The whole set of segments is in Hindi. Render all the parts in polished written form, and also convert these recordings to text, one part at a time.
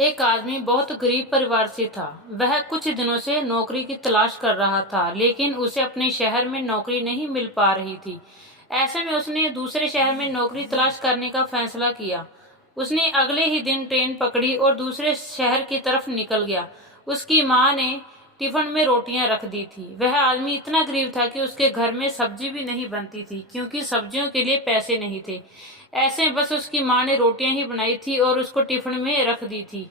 एक आदमी बहुत गरीब परिवार से था। वह कुछ दिनों से नौकरी की तलाश कर रहा था, लेकिन उसे अपने शहर में नौकरी नहीं मिल पा रही थी। ऐसे में उसने दूसरे शहर में नौकरी तलाश करने का फैसला किया। उसने अगले ही दिन ट्रेन पकड़ी और दूसरे शहर की तरफ निकल गया। उसकी माँ ने टिफिन में रोटियां रख दी थी। वह आदमी इतना गरीब था कि उसके घर में सब्जी भी नहीं बनती थी, क्योंकि सब्जियों के लिए पैसे नहीं थे। ऐसे में बस उसकी माँ ने रोटियां ही बनाई थी और उसको टिफिन में रख दी थी।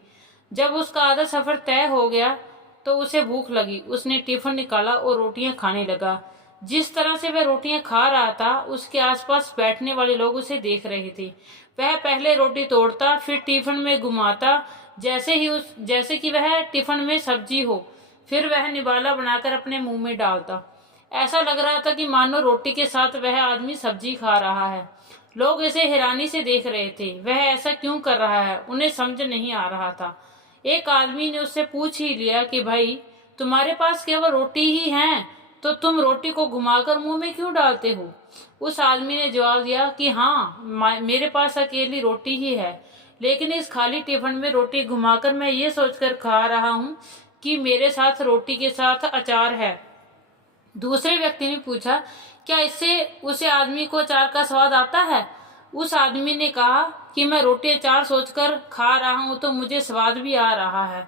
जब उसका आधा सफर तय हो गया तो उसे भूख लगी। उसने टिफिन निकाला और रोटियां खाने लगा। जिस तरह से वह रोटियां खा रहा था, उसके आसपास बैठने वाले लोग उसे देख रहे थे। वह पहले रोटी तोड़ता, फिर टिफिन में घुमाता, जैसे कि वह टिफिन में सब्जी हो। फिर वह निवाला बनाकर अपने मुंह में डालता। ऐसा लग रहा था कि मानो रोटी के साथ वह आदमी सब्जी खा रहा है। लोग इसे हैरानी से देख रहे थे। वह ऐसा क्यों कर रहा है, उन्हें समझ नहीं आ रहा था। एक आदमी ने उससे पूछ ही लिया कि भाई, तुम्हारे पास केवल रोटी ही है, तो तुम रोटी को घुमाकर मुंह में क्यों डालते हो? उस आदमी ने जवाब दिया कि हाँ, मेरे पास अकेली रोटी ही है, लेकिन इस खाली टिफिन में रोटी घुमाकर मैं ये सोचकर खा रहा हूँ कि मेरे साथ रोटी के साथ अचार है। दूसरे व्यक्ति ने पूछा, क्या इससे उसे आदमी को अचार का स्वाद आता है? उस आदमी ने कहा कि मैं रोटी अचार सोचकर खा रहा हूं तो मुझे स्वाद भी आ रहा है।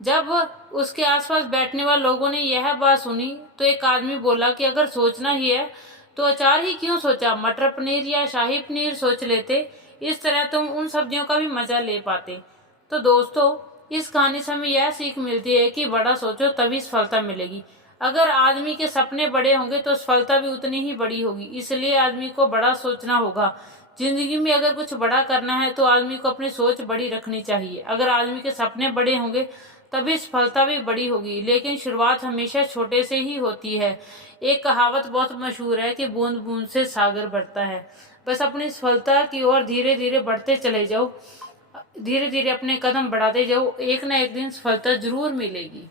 जब उसके आसपास बैठने वाले लोगों ने यह बात सुनी तो एक आदमी बोला कि अगर सोचना ही है तो अचार ही क्यों सोचा, मटर पनीर या शाही पनीर सोच लेते। इस तरह तुम उन सब्जियों का भी मजा ले पाते। तो दोस्तों, इस कहानी से हमें यह सीख मिलती है कि बड़ा सोचो तभी सफलता मिलेगी। अगर आदमी के सपने बड़े होंगे तो सफलता भी उतनी ही बड़ी होगी। इसलिए आदमी को बड़ा सोचना होगा। जिंदगी में अगर कुछ बड़ा करना है तो आदमी को अपनी सोच बड़ी रखनी चाहिए। अगर आदमी के सपने बड़े होंगे तभी सफलता भी बड़ी होगी, लेकिन शुरुआत हमेशा छोटे से ही होती है। एक कहावत बहुत मशहूर है कि बूंद बूंद से सागर बढ़ता है। बस अपनी सफलता की ओर धीरे धीरे बढ़ते चले जाओ, धीरे धीरे अपने कदम बढ़ाते जाओ, एक ना एक दिन सफलता जरूर मिलेगी।